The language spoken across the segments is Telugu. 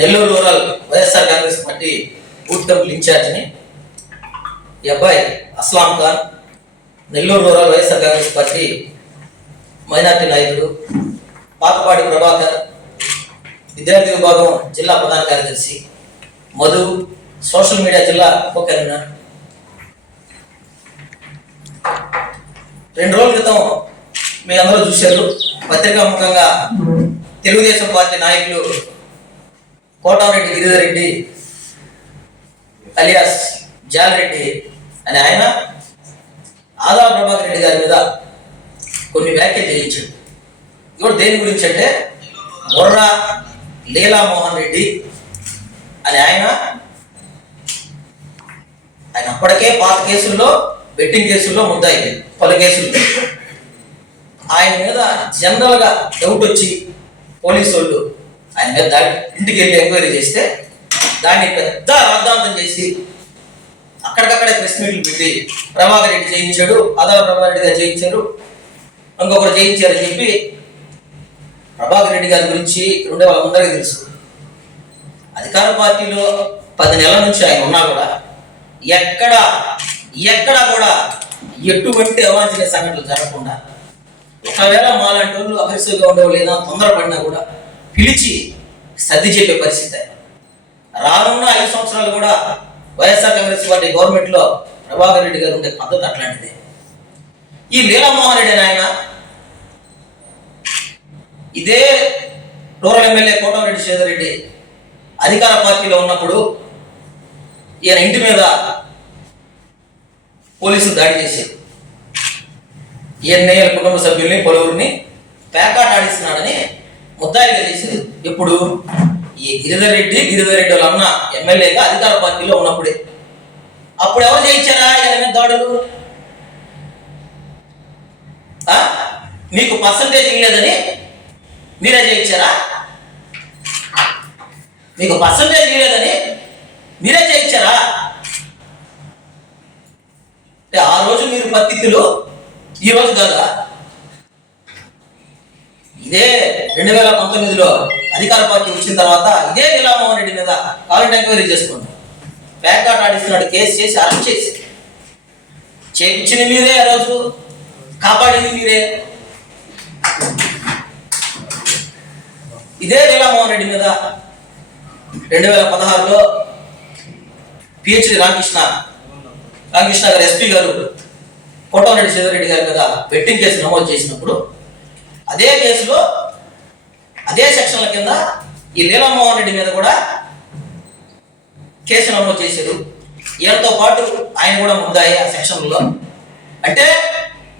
Nellore rural YSR Congress party booth committee ఇన్ఛార్జిని ఈ అబ్బాయి Aslam Khan Nellore rural YSR Congress party minority నాయకుడు పాతపాటి ప్రభాకర్ విద్యార్థి విభాగం జిల్లా ప్రధాన కార్యదర్శి మధు సోషల్ మీడియా జిల్లా ఉప కన్వీనర్. రెండు రోజుల క్రితం మీ అందరూ చూశారు. పత్రికాముఖంగా తెలుగుదేశం పార్టీ నాయకులు కోటారెడ్డి గిరిధర్ రెడ్డి అలియాస్ జాలరెడ్డి అనే ఆయన ఆదా ప్రభాకర్ రెడ్డి గారి మీద కొన్ని వ్యాఖ్యలు చేయించాడు. ఇప్పుడు దేని గురించి అంటే బొర్రా లీలామోహన్ రెడ్డి అని ఆయన ఆయన అప్పటికే పాత కేసుల్లో బెట్టింగ్ కేసుల్లో ముద్దాయి పలు కేసులు ఆయన మీద జనరల్గా డౌట్ వచ్చి పోలీసు వాళ్ళు ఆయన మీద దాడి ఇంటికి వెళ్ళి ఎంక్వైరీ చేస్తే దాన్ని పెద్ద రాద్ధాంతం చేసి అక్కడికక్కడే ప్రెస్ మీట్లు పెట్టి ప్రభాకర్ రెడ్డి చేయించాడు అదా ప్రభాకర్ రెడ్డి గారు చేయించారు ఇంకొకరు చేయించారని చెప్పి ప్రభాకర్ రెడ్డి గారి గురించి ఇక్కడ ఉండే వాళ్ళందరికీ తెలుసు. అధికార పార్టీలో పది నెలల నుంచి ఆయన ఉన్నా కూడా ఎక్కడ ఎక్కడ కూడా ఎటువంటి అవాంఛనీయ సంఘటనలు జరగకుండా ఒకవేళ మాలాంటి వాళ్ళు అగ్రెసివ్గా ఉండేవాళ్ళు లేదా తొందరపడినా కూడా పిలిచి సర్ది చెప్పే పరిస్థితి రానున్న ఐదు సంవత్సరాలు కూడా వైఎస్ఆర్ కాంగ్రెస్ పార్టీ గవర్నమెంట్లో ప్రభాకర్ రెడ్డి గారు ఉండే పద్ధతి అట్లాంటిది. ఈ లీలామోహన్ రెడ్డి నాయన ఆయన ఇదే రూరల్ ఎమ్మెల్యే కోటమిరెడ్డి శ్రీధర్ రెడ్డి అధికార పార్టీలో ఉన్నప్పుడు ఈయన ఇంటి మీద పోలీసులు దాడి చేశారు. ఈయన్ని ఈయన కుటుంబ సభ్యుల్ని పలువురిని పేకాట ఆడిస్తున్నాడని ముద్దాయిగా చేసింది. ఎప్పుడు? ఈ గిరిధర్ రెడ్డి గిరిధర్ రెడ్డి వాళ్ళ అన్న ఎమ్మెల్యేగా అధికార పార్టీలో ఉన్నప్పుడే. అప్పుడు ఎవరు చేయించారా ఎనిమిది దాడులు? మీకు పర్సంటేజ్ ఇవ్వలేదని మీరే చేయించారా మీకు పర్సంటేజ్ ఇవ్వలేదని మీరే చేయించారా అంటే ఆ రోజు మీరు పత్తిత్తులు ఈ రోజు కదా ఇదే రెండు వేల పంతొమ్మిదిలో అధికార పార్టీ వచ్చిన తర్వాత ఇదే నీలామోహన్ రెడ్డి మీద కావాలంటే ఎంక్వైరీ చేసుకోండి. బ్యాంక్ కార్డ్ ఆడిస్తున్నాడు కేసు చేసి అరెస్ట్ చేసి. చేయించిన మీరే ఆ రోజు కాపాడింది మీరే. ఇదే నీలామోహన్ రెడ్డి మీద రెండు వేల పదహారులో పిహెచ్డి రామకృష్ణ రామకృష్ణ గారు ఎస్పీ గారు కోటమరెడ్డి శ్రీధర్ గారి మీద బెట్టింగ్ కేసు నమోదు చేసినప్పుడు అదే కేసులో అదే సెక్షన్ల కింద ఈ లీలామోహన్ రెడ్డి మీద కూడా కేసు నమోదు చేశారు. ఈయనతో పాటు ఆయన కూడా ముద్దాయి ఆ సెక్షన్లో. అంటే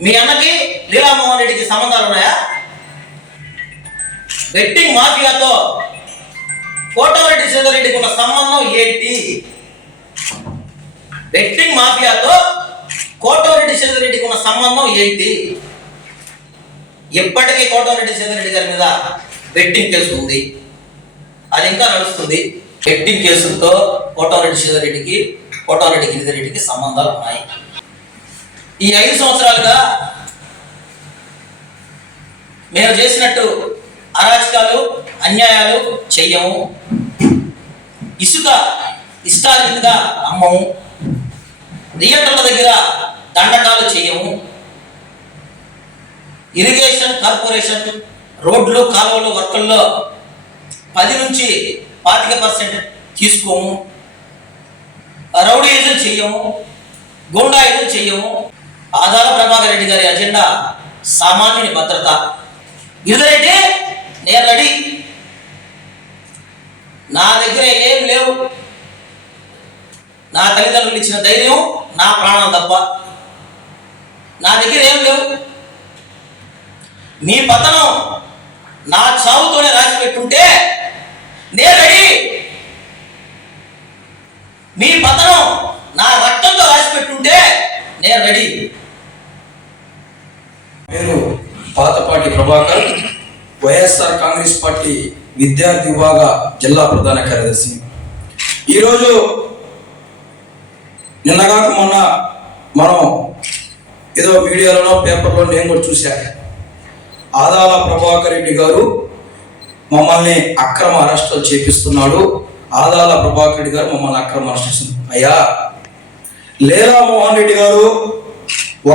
మీ అన్నకి లీలామోహన్ రెడ్డికి సంబంధాలు ఉన్నాయా? బెట్టింగ్ మాఫియాతో కోటమిరెడ్డి శ్రీధర్ రెడ్డికి ఉన్న సంబంధం ఏంటి? బెట్టింగ్ మాఫియాతో కోటరెడ్డి శ్రీధర్ రెడ్డికి ఉన్న సంబంధం ఏంటి? ఇప్పటికీ కోటమిరెడ్డి శ్రీధర్ గారి మీద బెట్టింగ్ కేసు ఉంది. అది ఇంకా నడుస్తుంది. బెట్టింగ్ కేసులతో కోటమిరెడ్డి సీతారెడ్డికి రెడ్డికి కోటమిరెడ్డి గిరిధరెడ్డికి సంబంధాలు ఉన్నాయి. ఈ ఐదు సంవత్సరాలుగా మేము చేసినట్టు అరాచకాలు అన్యాయాలు చెయ్యము. ఇసుక ఇష్టారీతిగా అమ్మము. థియేటర్ల దగ్గర దండకాలు చేయము ఇరిగేషన్ కార్పొరేషన్ రోడ్లు కాలువలు వర్కుల్లో పది నుంచి పాతిక పర్సెంట్ తీసుకోము. రౌడీయిజం చెయ్యము. గుండాయిజం చెయ్యము. ఆధార ప్రభాకర్ రెడ్డి గారి అజెండా సామాన్యుని భద్రత. ఇదైతే నేను రెడీ నా దగ్గర ఏం లేవు. నా తల్లిదండ్రులు ఇచ్చిన ధైర్యం నా ప్రాణం తప్ప. నా దగ్గర ఏం లేవు. నీ పతనం నా చావుతోనే రాసి పెట్టుంటే నేను రెడీ. మీ పతనం నా రక్తంతో రాసి పెట్టుంటే నేను రెడీ. పేరు పాతపాటి ప్రభాకర్ వైఎస్ఆర్ కాంగ్రెస్ పార్టీ విద్యార్థి విభాగ జిల్లా ప్రధాన కార్యదర్శి. ఈరోజు నిన్నగాక మొన్న మనం ఏదో మీడియాలోనో పేపర్లో నేను కూడా చూశాను ఆదాల ప్రభాకర్ రెడ్డి గారు మమ్మల్ని అక్రమ అరెస్టులు చేపిస్తున్నాడు. ఆదాల ప్రభాకర్ రెడ్డి గారు మమ్మల్ని అక్రమ అరెస్ట్ చేసింది అయ్యా లేలా మోహన్ రెడ్డి గారు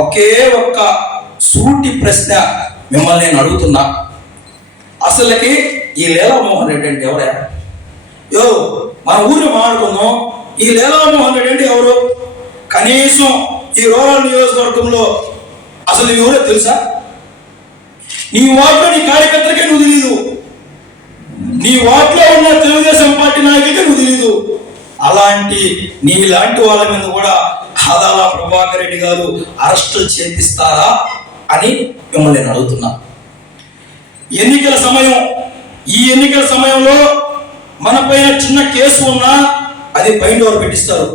ఒకే ఒక్క సూటి ప్రశ్న మిమ్మల్ని నేను అడుగుతున్నా. అసలుకి ఈ లేలా మోహన్ రెడ్డి అంటే ఎవరా యో మన ఊరిని మాట్లాడుకుందాం. ఈ లేలా మోహన్ రెడ్డి అంటే ఎవరు? కనీసం ఈ రూరల్ నియోజకవర్గంలో అసలు ఎవరో తెలుసా? నీ వాటిలో నీ కార్యకర్తలకే నువ్వు తెలియదు నీ వాటిలో ఉన్న తెలుగుదేశం పార్టీ నాయకుడికే నువ్వు తెలియదు అలాంటి నీలాంటి వాళ్ళ మీద కూడా ఆదాల ప్రభాకర్ రెడ్డి గారు అరెస్టులు చేపిస్తారా అని మిమ్మల్ని నేను అడుగుతున్నా. ఎన్నికల సమయం ఈ ఎన్నికల సమయంలో మన పైన చిన్న కేసు ఉన్నా అది బైండ్ ఓవర్ పెట్టిస్తారు.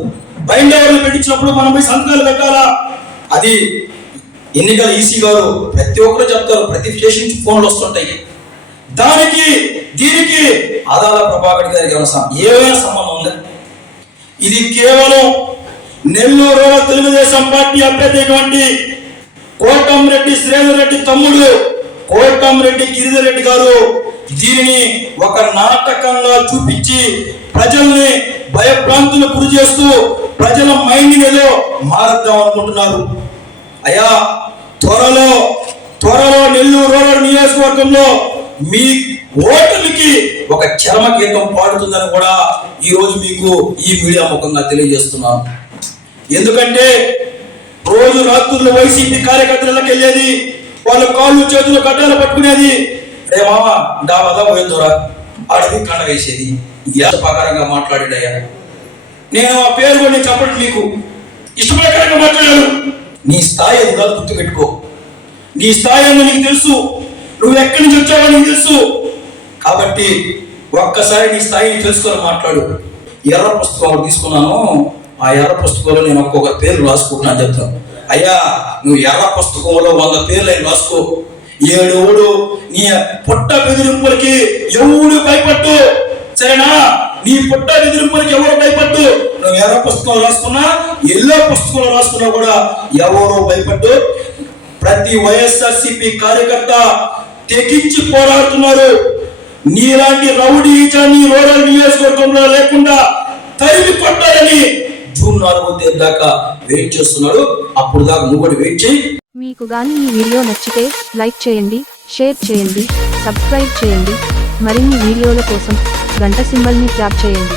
బైండ్ ఓవర్లు పెట్టించినప్పుడు మనం పోయి సంతకాలు పెట్టాలా? అది ఎన్నికల ఈసీ గారు ప్రతి ఒక్కరు చెప్తారు ప్రతి స్టేషన్ నుంచి ఫోన్లు వస్తుంటాయి. దానికి దీనికి ఆదాల ప్రభాకర్ గారికి ఏమైనా ఏమైనా సంబంధం ఉందా? ఇది కేవలం నెల్లూరు తెలుగుదేశం పార్టీ అభ్యర్థి కోటంరెడ్డి శ్రీధర్ రెడ్డి తమ్ముడు కోటంరెడ్డి గిరిధర్ రెడ్డి గారు దీనిని ఒక నాటకంగా చూపించి ప్రజల్ని భయప్రాంతులు గురి చేస్తూ ప్రజల మైండ్ ఏదో మారుద్దాం అనుకుంటున్నారు. అయ్యా త్వరలో త్వరలో నెల్లూరు రూరల్ నియోజకవర్గంలో మీ ఓటమికి ఒక చరమ గీతం పాడుతుందని కూడా ఈరోజు మీకు ఈ మీడియా ముఖంగా తెలియజేస్తున్నాను. ఎందుకంటే రోజు రాత్రులు వైసీపీ కార్యకర్తలకు వెళ్ళేది వాళ్ళ కాళ్ళు చేతులు కట్టాలు పట్టుకునేది రే మామ డాబాదా పోయిందోరా అడిగి కండ వేసేది ప్రకారంగా మాట్లాడాడయ్యా. నేను ఆ పేరు కూడా చెప్పండి మీకు. ఇష్టప్రకారంగా మాట్లాడాను. నీ స్థాయి అది కాదు గుర్తుపెట్టుకో. నీ స్థాయి అని నీకు తెలుసు. నువ్వు ఎక్కడి నుంచి వచ్చావో నీకు తెలుసు. కాబట్టి ఒక్కసారి నీ స్థాయిని తెలుసుకొని మాట్లాడు. ఎర్ర పుస్తకం తీసుకున్నాను. ఆ ఎర్ర పుస్తకంలో నేను ఒక్కొక్క పేరు రాసుకుంటున్నాను చెప్తాను. అయ్యా నువ్వు ఎర్ర పుస్తకంలో వంద పేర్లు నేను రాసుకో. ఏడోడు నీ పుట్ట బెదిరింపులకి ఎవడు భయపట్టు సరేనా? నీ పుట్ట బెదిరింపులకి ఎవరు భయపట్టు ఎర్ర పుస్తకం రాసుకున్నా ఎల్లో పుస్తకం రాసుకున్నా కూడా ఎవరో భయపడ్డు. ప్రతి వైఎస్ఆర్సిపి కార్యకర్త తెగించి పోరాడుతున్నారు. నీలాంటి రౌడీ నీ రూరల్ నియోజకవర్గంలో లేకుండా తరిమి కొట్టాలని జూన్ నాలుగో తేదీ దాకా వెయిట్ చేస్తున్నాడు. అప్పుడు దాకా నువ్వు కూడా వెయిట్ చేయి. మీకు గాని ఈ వీడియో నచ్చితే లైక్ చేయండి షేర్ చేయండి సబ్స్క్రైబ్ చేయండి. మరిన్ని వీడియోల కోసం గంట సింబల్ని ట్యాప్ చేయండి.